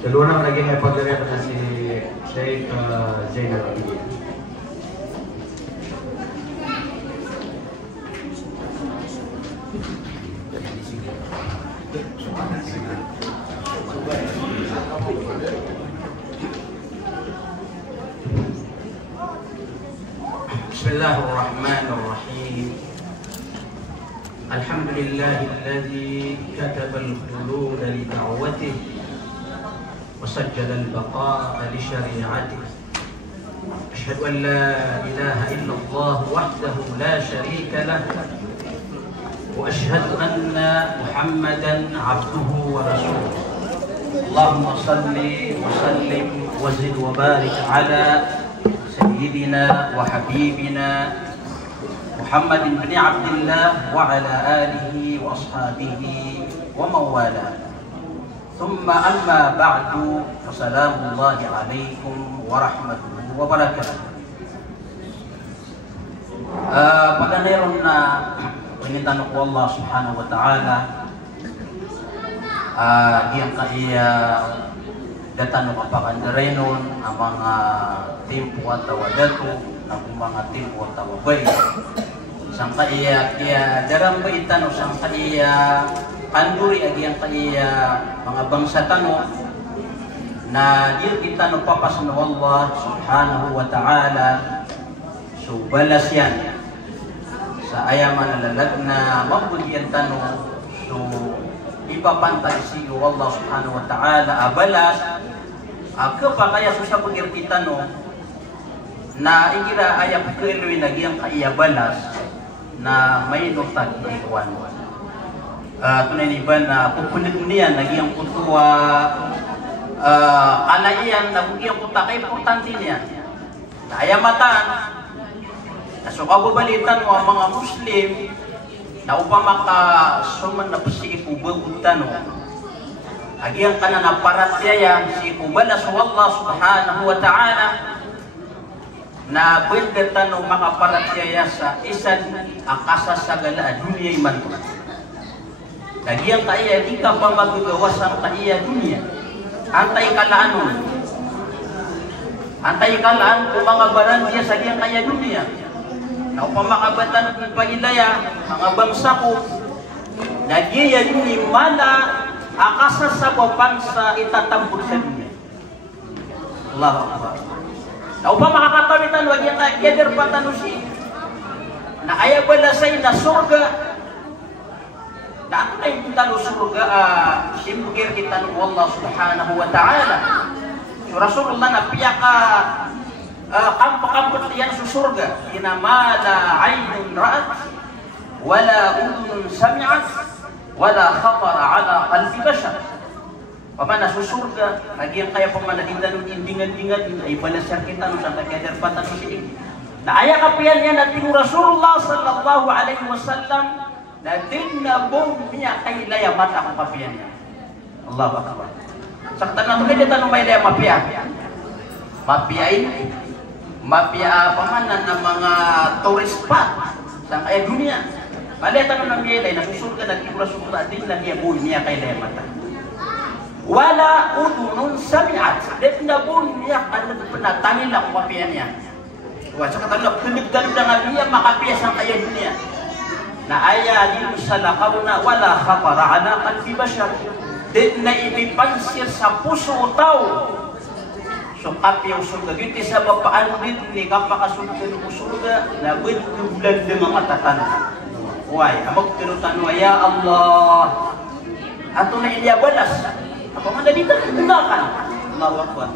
Dalawa na naging may pagdariya na si Sheikh Zainal Abidin. Bismillahirrahmanirrahim. Alhamdulillahilladzi kataba al-khulud li da'watihi وسجل البقاء لشريعته أشهد أن لا إله إلا الله وحده لا شريك له وأشهد أن محمدا عبده ورسوله اللهم صل وسلم وزد وبارك على سيدنا وحبيبنا محمد بن عبد الله وعلى آله وأصحابه ومن والاه ثم أما بعد فسلام الله عليكم ورحمته وبركاته. Pada meron na pinitanong ko Allah subhanahu wa ta'ala iyang kaya datanong kapakandarenon ang mga tempo at tawadato ng mga tempo at tawabay sang kaya darang ba itanong sang kaya kanduri agi ang kaya mga bangsa tano na dir kita no papas no Allah subhanahu wa ta'ala so balas yan sa ayaman nalalag na magbudyan tano so ipapantay siyo Allah subhanahu wa ta'ala abalas kapakaya so sa pagir kita no na igira ayap keloy nagiyang kaya balas na may notag iwan tunay ni ba na pupunit mo niyan naging kutuwa kanaiyan na bugiyang kuta kay importante niya na ayamatan na sukababalitan mo ang mga Muslim na upang makasuman na si ipubagutan mo agiyang ka na naparatyaya si ipubala sa Allah subhanahu wa ta'ala na bendatan o makaparatyaya sa isan ang kasasagala dunia iman ko Lagyan kaya di ka pa magagawas ang kaya dunia. Antay kalaan Antay kalaan kung mga barandiya sa giyang kaya dunia. Na upang makabatan ng pailaya, mga bangsa ko, nagyayan ni mana akasasabapan sa itatambol sa dunia. Allahu Akbar. Na upang makakatawitan, wag yung nagyader patanusin. Na ayabala sa'y na surga, na ako na yung talo surga, simbugir kita ng Allah subhanahu wa ta'ala. So Rasulullah na piyaka kampak-kampak diyan sa surga. Inamala aynun ra'at, wala udunun sami'at, wala khatara ala qalbi bashar. Pamana sa surga, nagyang kaya pamanalindan ng indingan-dingan, ay balasar kita nung sa kagyadarpatan ng siig. Na ayakapiyan niya nating Rasulullah sallallahu alaihi wasallam na din na bong niya kay laya mata kung kapiyan niya. Allahu Akbar. Sakta na ito kaya tanong may laya mapia. Mapia pamanan ng mga tourist spot sa kaya dunia. Malay tanong ng miyelay, nasusurga na kay Rasulullah din lang niya bong niya kay laya mata. Wala udunun sami'at. Din na bong niya kanagpanatangin lang kung kapiyan niya. Sa katanong, kunigdalo na nga niya makapiya sa kaya dunia. Na aya din sa lakaw na wala khatara ala qalbi bashar. Din na ipipansir sa puso o tao. So kapiyaw surga. Dito sa bapaan din ni kapakasunod mo surga na bulan din mga tatanong. Why? Amag tinutanong, ya Allah. Ato na ilyabalas. Ako man dito tunakan. Allahu Akbar.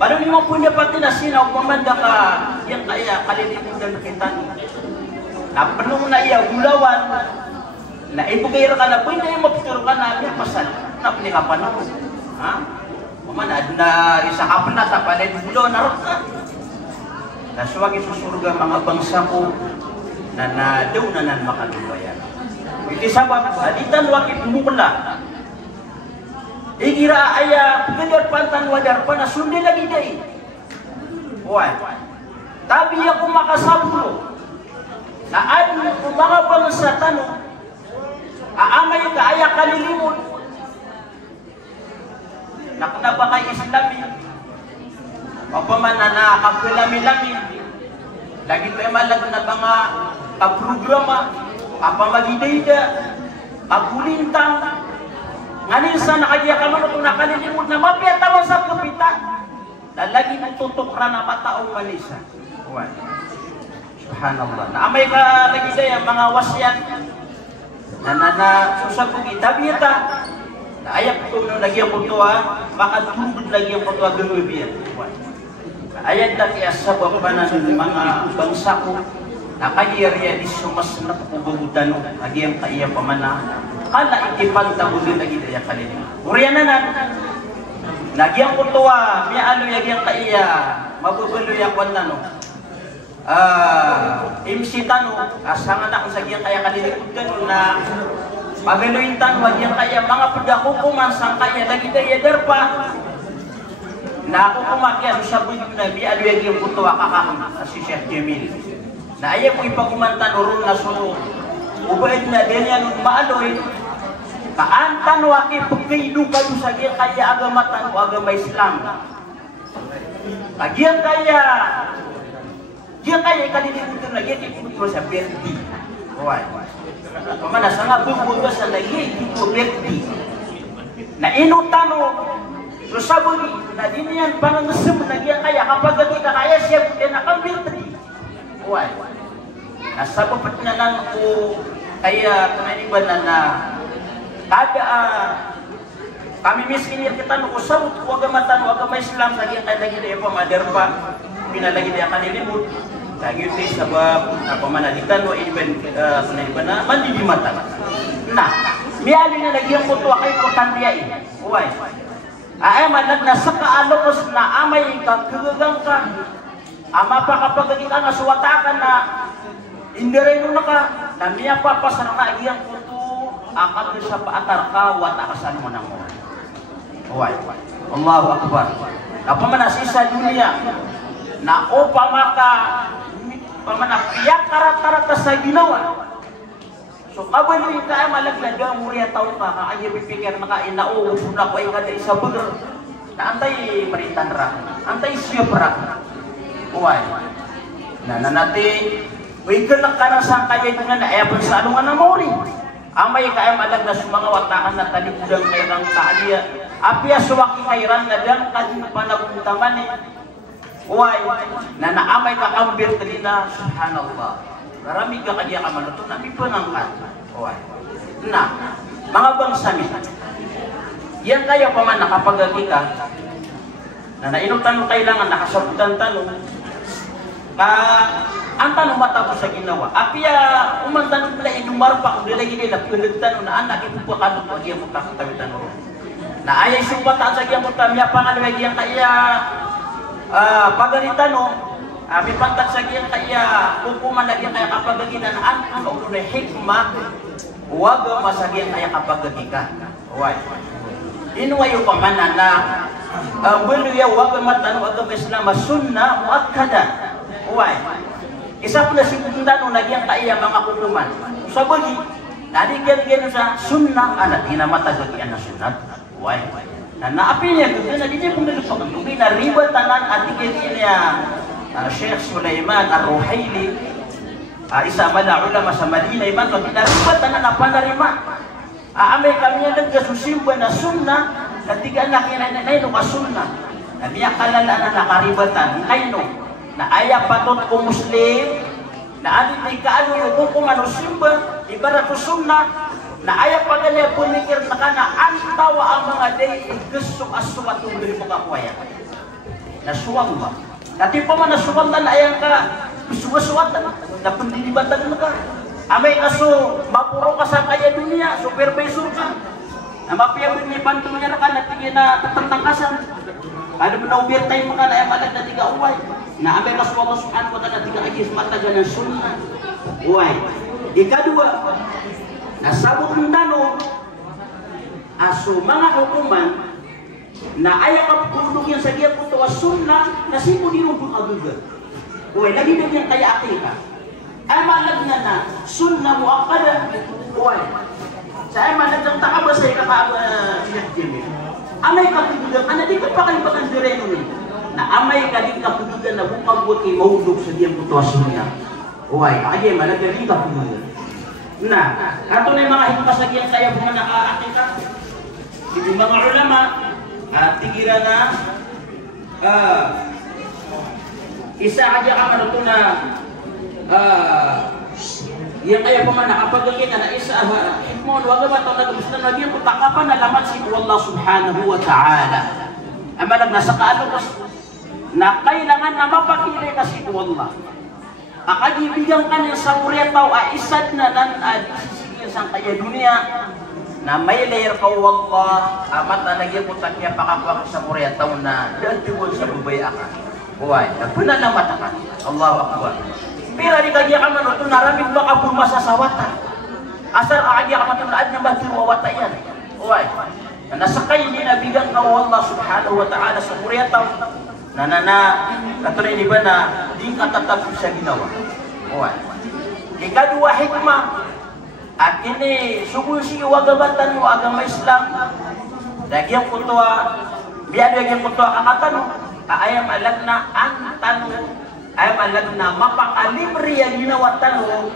Paano ni mo punya pati na sinaw pamanda ka yan kaya kalilimutan kita na penuh na iya gulawan na ibugay ka na pwede yung mapituro ka na yung pasal na pinikapan mo ha? Pamana na isa ka pa na sa palay bulo na rin ka na suwag isusurga mga bangsa ko na nadaw na nan makalubayan hindi sabab aditan wakit mukla igira aya kejar pantan wajar pa na sundi lagi day. Why? Tabi ako makasablo na ay mga bangsa tanong aamay ka aya kalilimot na nakunabakay Islami. Pamana na kapilami-lami. Lagi tayo malag na mga programa, kapamagidayda, kapulintang. Ngayon sa nakagaya ka man itong nakalilimod na mapiyatawa sa kapitan. Lalagi ng tutok na mataong manisa. Subhanallah. Naamay ka lagi daya mga wasyan na susagog itabiyata. Na ayap ko nung nagyang kutuwa, makatulog nagyang kutuwa gano'y ayat na kaya sabab pa ng mga bangsa ko na kaya di sumas na kapugutan nagyang kaya pamana kala itipanta mo din lagi daya kalinin. Uriyan na nagyang kutuwa, miya ano nagyang kaya mabubulo yung kwan na no. MC tano, asang anak sa giyang kaya kalilikod gano'n na pagaluin tano, nagyang kaya mga pagdakukuman sang kaya lagi daya derpa na ako kumakyan sa buhay na biya alwag yung kutuwa kakakam si Sheikh Jamil na ayaw mo ipagumantan urun na so ubaid na din yan maaloy kaantan waki pagkailu kayo sa giyang kaya agamatan o agama Islam kagiyang kaya ikalilimutin na giyang ikuto sa berdi pamana sa nga bubuga sa lagi ikuto berdi na inutano so sabuni na din yan parang nasum nagyan kaya kapag gati ka kaya siya din nakambir tadi. Uy. Nasabapat na lang ko kaya kunaniban na kada kami miskin yan kita no sabot ko agamatan o agama Islam lagi kay lagi daya pamader pa pinalagi daya kanilimot lagi ito sabab pamanalitan o even kunaniban na mandidimatan. Na miyali na lagi ang kutuwa kay potandiyay. Uy. Ay manag na sa kaalokos na amay kagagagang ka ama pa kapag ka nga suwatakan na indireno na ka na miya papasar na iyang kuto akal sa paatar ka watakasan mo nang mo. Allahu Akbar. Kapamanas isa dunia na o pamanapiyak karat-karata sa ginawa. So kabali ka malaglaga muriya taon ka kaya pipikir na kain na na ko ay kada isa beger na antay maritan ra antay siya ra uway na nanati way kelak ka na sa kaya nga na ayapon sa anong na mori amay ka ay malag na mga watakan na talipudang kayrang kaaliya apya suwaki kayran na dang kadin panaguntaman uway na naamay ka kambir talina subhanallah. Marami ka kanya kamaluto na may panangkat. Na, mga bangsamin, yan kaya pa man nakapagagi ka, na nainong tanong kailangan, nakasabutan tanong, ang tanong matapos sa ginawa. Apya, umantanong pala inumarpa kung nilagay nila, pinagtanong na anak, ipupakalong pag iyang magkakatawitan mo. Na ayay sumbata sa iyang magkamiya, pangalawag iyang kaya pagalitan mo, may pantag sa giyan kaya hukuman na giyan kaya kapagaginan ang ulo na hikmah huwag masagyan kaya kapagagikan. Inuwayo pa man na buliya huwag matanong agam Islam sunnah muakkada. Isa pala si Bundano na giyan kaya mga kuluman sa bagi nadigyan sa sunnah anak inamatagagian na sunat. Na naapi niya doon na di niya kung nalupag na riba tanan at digyan niya Sheikh Sulaiman Ar-Ruhaili isa mala ulama sa Madina iman ko pinaribatan na panarima amay kami nga nagkasusimba na sunna na tigaan na kinanay no kasunna na niya kalala na nakaribatan kayo na aya patot ko muslim na alit ay kaano yung kung ano simba ibarat ko sunna na aya pagalaya pumikir na ka na antawa ang mga day igusok aswat yung dili mo kakuwaya na suwang ba Nati pa man nasuwatan na ayang ka, suwasuwatan, napandilibatan na ka. Amay kaso, mapuro ka sa kaya dunia, supervisor ka. Na mapiyawin ni pantong niya na ka, natigyan na tatangkasan. Ano mo na overtime mo ka na malag na tiga uway. Na amay kasuwasukan ko na tiga agis mataga ng sunna. Uway. Ikadua, nasabot ng tanong, aso mga hukuman, na ayaw kapulog yan sa giyan ko sunnah na sipo dinong pag-agugat. Uy, lagi na yan kaya akita. Ay malag na sunnah muakkada. Uy, sa ay malag ng takaba sa ikakaba Sheikh Jamil. amay kapigigan, ana di ka pa kayo pakandireno ni. Na amay ka din kapigigan na bukang buti maulog sa diyang putuasin niya. Uway, ay malagaling kapigigan. Nah, ato na yung mga hikmasagyan kaya mga nakaakita. Yung mga ulama, tigira na, isa kaya ka man ito na, yung kaya pa man nakapagagin na isa, hikmon, wag ba ito nagabustan na diyan, kung takapan na laman si Allah subhanahu wa ta'ala. Ang malag nasa kaalukos, na kailangan na mapakili na si Allah. Akagibigyan ka niya sa uriya tao, isad na nan sisigil sang kaya dunia, na may layer ka wallah, amat na nagyan mo takya pakakuha ka sa uriya tao na datiwon sa bubaya ka. Buhay, nagpunalamat ka. Allahu Akbar. Pero di kagya ka man, ito naraming baka pumasa sa wata. Asal kagya ka man, ito naad na batiwa wata yan. Buhay, nasakay din na bigang ka wallah subhanahu wa ta'ala sa uriya tao, katulad ba na di katatapos sa ginawa. Uwan. Ikadua hikmah. At ini sugul si wagabatan mo agama Islam. Dagyang kutua, biya dagyang kutua kakatan mo. Ayam alag na ang tanong, ayam alag na mapakalibre ang ginawa tanong.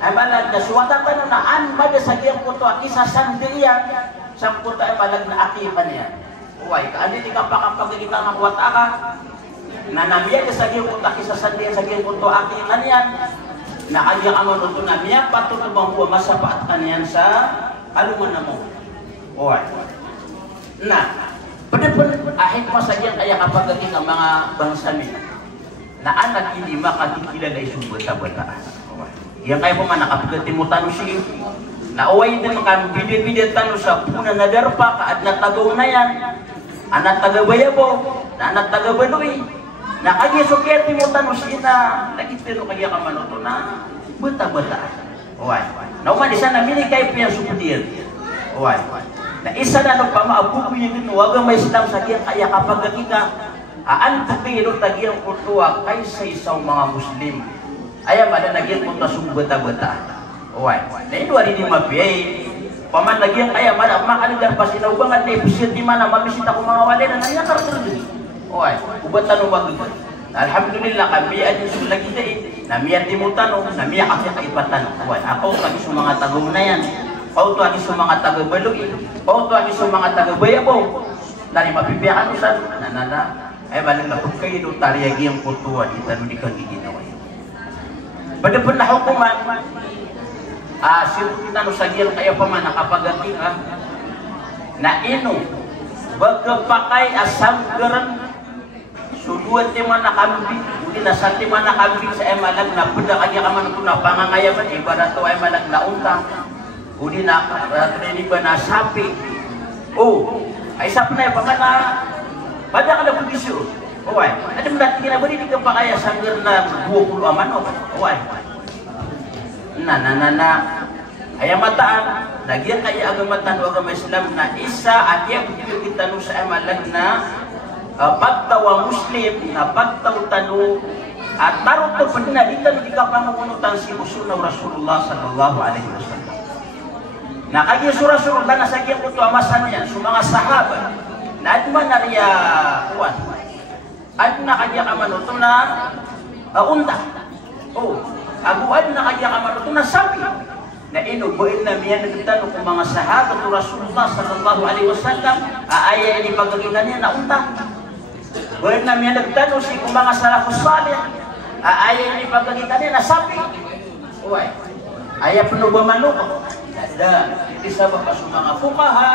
Ayam alag na suwatatan na an madasagyang kutua isa sandiriyan sa kutua ayam alag na akipan niya. Uway, kaandi di ka pa kapag kita nakuwata ka, na namiya ka sa giyong punta kisa sandiyan sa giyong punto aking kanyan, na kanya ka man ito na miya patutubang puwamasa pa at kanyan sa aluman na mo. Uway. Na, ahit mo sa diyan kaya kapag ang mga bangsa niya, na anak hindi makakilala isang bata-bata. Yan kaya po man nakapagati mo tanong siya, na uway din mga bidit-bidit tanong sa puna na darpa, kaad na tagaw na yan, anak taga-bayabo, na anak taga-baloy, na kaya sukyati mo tanong siya na, nagitiro kaya ka manoto na bata-bata. Uway. Na uman isa na mini kayo piyan supudir. Uway. Na isa na nung pamaabuko yung dito, wagang may Islam sa kiyang kaya kapag kita, aan pagpingin tagiyang kultuwa kaysa isang mga Muslim. Ayaw man na nagyan punta sung bata-bata. Uway. Na ito rin di mapiyay. Paman nagyan kaya man, makaligar pa sinaubangan na episode di man na mamisita ko mga wali na nangyakar ko rin. Uway. Ubatan nung wag. Alhamdulillah kami adin sulag ito namiyan di mo tanong, namiya kasi kaibatan. Uway. Ako kami sa mga tagaw na yan. Pau to sa mga taga-Baloy. Pau to sa mga taga-Bayabo. Dari mapipiyakan usan. Nanana. Ay balang lapot kayo doon tariyagi ang kultuwa. Itano di kang giginawa. Padapon na hukuman. Sinukitan o sagil kayo pa man nakapagati ka. Na ino. Bagapakay asam garan. Suluan di man nakambing. Hindi nasa di man nakambing sa emalag na punda kanya ka man ito na pangangayaman. Ibarat to ay malag na untang. Udi na ini ba na sapi. Oh, ay sapi na pa na pada ka na pudisyo. Oy, ano mo dati na bari di ka pa kaya sangger na 20 aman o. Oy. Na. Ay mataan, lagyan kaya agamatan o agama Islam na isa at yung kita no sa amalag na pagtawa Muslim na pagtaw tanu at tarot to panalitan di ka pangunutan si Musunaw Rasulullah sallallahu alaihi wasallam. Na kaya surah-surah na nasagyan ko ito amasan niya sa mga sahabat na adman na riya kuwan at na kaya kamanoto na unta o aguad na kaya kamanoto na sabi na inubuin na miyan nagtanong kung mga sahabat o Rasulullah sallallahu alaihi wasallam aaya ini pagagitan niya na unta buin na miyan nagtanong si kung mga salafus salih aaya ini pagagitan niya na sabi uway aya penuh bamanuko ada isa ba sa mga fuqaha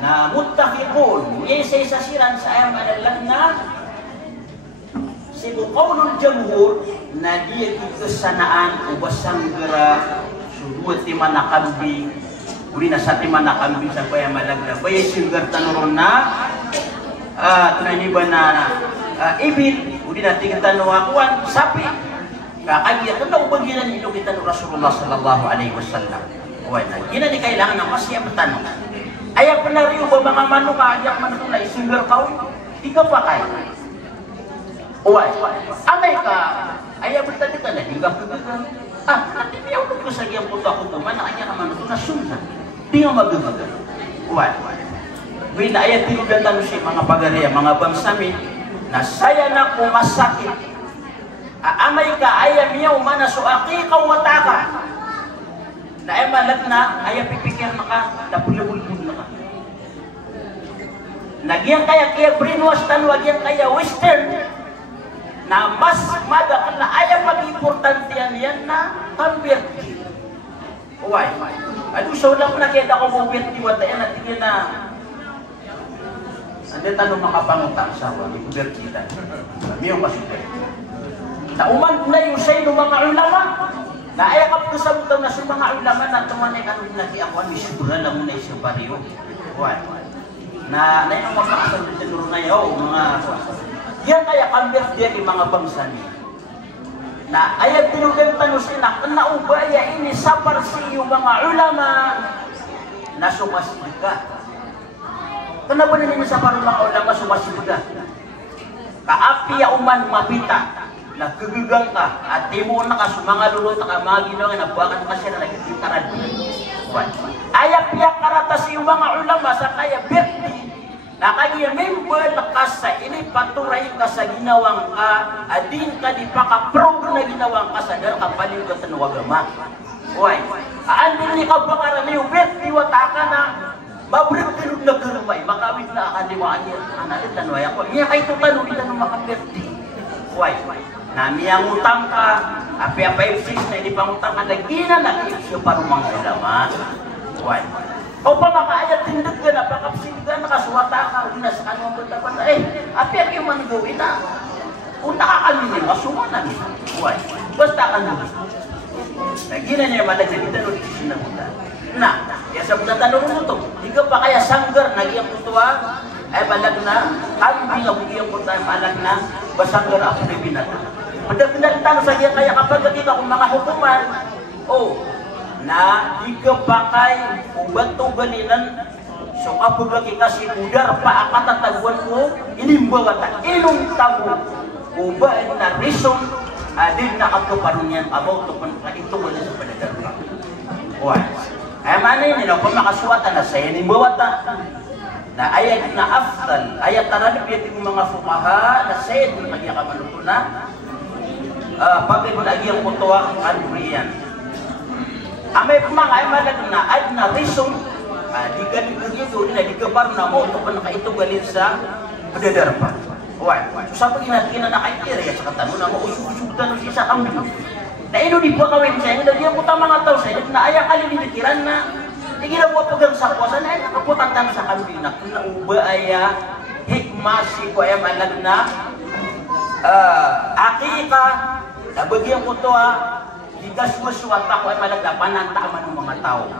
na muttafiqun isa siran sa ayam adalah na si qaulul jamhur na dia kesanaan ubasang gera suduat ti manakambi uri na sa ti manakambi sa paya malagna bay sugar tanuron na tunani ba na ibit uri na tingatan no akuan sapi kakagya kung baginan ilo kita no Rasulullah sallallahu alaihi wasallam. Uway na, gina di kailangan ng masya matanong. Ayaw pa na rin ba mga manong kaagyak manong na isingar ka, di ka pa kaya. Uway, amay ka, ayaw pa tadi ka na, di ka pagagal. Nanti niyaw ko sa giyang puto ako tuman, na kanya ka manong na sundan. Di nga magagal. Uway. Wina ayat tinugatan si mga pagariya, mga bangsami, na saya na kumasakit. Aamay ka, ayam yaw mana suaki ka wataka. Na ay malag na, ay pipikir na ka, napulabulbul na ka. Nagyan kaya brainwash tan, wagyan kaya western, na mas madakal na ayaw mag-importante yan na converti. Why? Ano sa ulang nakita ko converti, wata yan at tingin na andi tanong makapangutang sa wali converti tan. Kami yung masukin. Nauman na yung say ng mga ulama, na ayaw ka sa butaw na sa mga ulama na tumanay ang nakiakuan, misura lang muna yung bariyo. Why? Na yung magkakasal din sa na yaw, mga yan kaya convert din yung mga bangsa niya. Na ayag tinugay tanong sila, naubaya ini sa parsi yung mga ulama na sumasibika. Kena ba nila sa parang mga ulama sumasibika? Kaapi uman mapita, naggugugang ka, at timo na ka sa mga lulot na mga ginawa na buwakan ka siya na nagkikaran. Ayag piyak karatas yung mga ulama sa kaya birthday, na kaya member na kasa, ini paturay ka sa ginawang ka, adin ka di pa ka-prove na ginawang ka sa dahil kapaligot ng wagama. Why? Andin ni ka baka na yung birthday, wata ka na, mabrik tinug na garumay, makawit na akaliwaan niya. Analit, tanway ako. Niya kayo tanong, ito nung makabirthday. Why? Nami ang utang ka, api-5-6 na hindi pang utang ka, nagina na isyo para mga ulama. Why? O pa makaayat tindag ka na, pakapsin ka na, kasuwata ka, hindi na sa kanong puntapan na, api-api yung manggawin na. Kung nakakaminin, masumanan. Why? Basta ka na. Nagina niya malagsalita nung isinabutan. Na, kaya sa tanong mo ito, di ka pa kaya sanggar, nagiyang kutuwa, ay malag na, kambing ang bugiyang kutuwa, malag na, basanggar ako na binata. Pagdatinagtan sa kaya kapag nakita kung mga hukuman, na di ka pa kay ubat-ubalinan, so kapag kita si udar pa akatatagwan mo, inimbawatan, inong tabo, uba na reason, din na kapaparunyan about to ito wala sa padagal pa. Why? Ay manin nila kung makasuwatan na sa inimbawatan, na ayat na aftal, ayat taranip yung mga fukaha na sayad na magyakamaluto na, pagay mo lagi ang kutuwa ang riyan. Amay mga ay malag na ad na reason, di ka nagigito, di ka parang na mo, ito pa nakaitugalin sa padadarpa. Why? So sa pag-inatin na nakaitira, sa katanong na mausug-usug tanong siya sa kambing. Na ino di pa kawin siya, ino di ang putang mga tao siya, na ayaw kalilitiran na, di ginawa pagang sa kuwasan, ay nakaputang tanong sa kambing na, kung nauba ay hikmasi ko ay malag na, akika, nabagyan ko ito higas maswat ako ay malag na panantaman ng mga tao.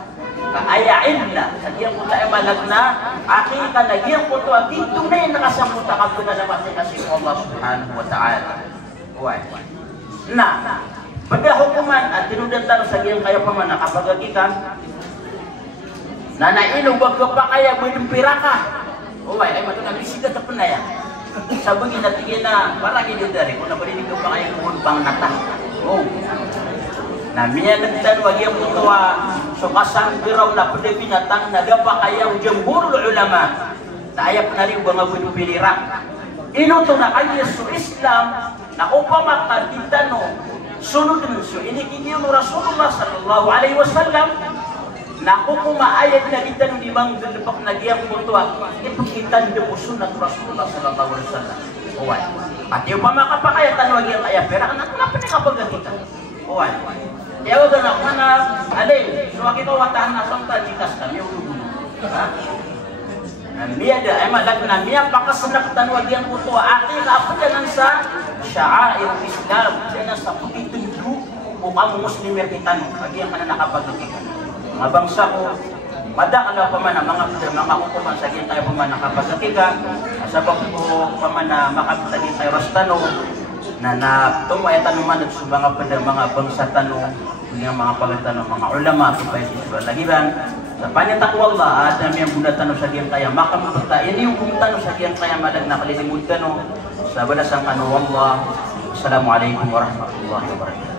Kaayain na, sagyan ko ay malag na, akika nagyan ko ito, dito na yung nakasamuta ka po na naman kasi Allah subhanahu wa ta'ala. Why? Na, pagkahukuman at tinudantan sagyan kayo pa man nakapagagikan, na nailog wag ka pa kaya bulimpira ka. Why? Ay matunabisigat na panaya. Sabagin natigin na, parang inidari, kung nabalinig ka pa kayo kung pang nata. Na miya nagtan wag yung kutuwa so kasang biraw na pwede binatang nagapa kayaw jambur ulama na ayap na rin mga pinipilira ino to na kayo sa Islam na upama katitano sunod din so inikigiyo ng Rasulullah sallallahu alaihi wasallam na kukumaayad na itan limang dalapak na giyang kutuwa ipakitan din po sunat Rasulullah sallallahu alaihi wasallam at yung pamakapakayatan wag yung kaya pera anak na pinakapagagitan Ewa ka na, kung na, alay, so ako watahan na samta, jikas kami, yung lubuno. Miya da, ay malag na, miya pakasunaktan wag yan po ito, aking kaapaganan sa sya'air Islam, yan sa pagkitundu, kung ang Muslim yung kitano, wag yan ka na nakapagagikan. Mga bangsa ko, madakala pa man ang mga kukuman sa gin tayo pa man nakapagagikan, sa bako pa man na makapagtagin tayo rastano, na tumayatan naman at sa mga bangsa tanong, yung mga pagtanong, mga ulama, supaya sa lagiran, sa panyatakwala, at namin ang bunda tanong sa diyan kaya makamata, yan yung tanong sa diyan kaya malag na kalilimod tanong, sa balasang ano, Allah, Assalamualaikum warahmatullahi wabarakatuh.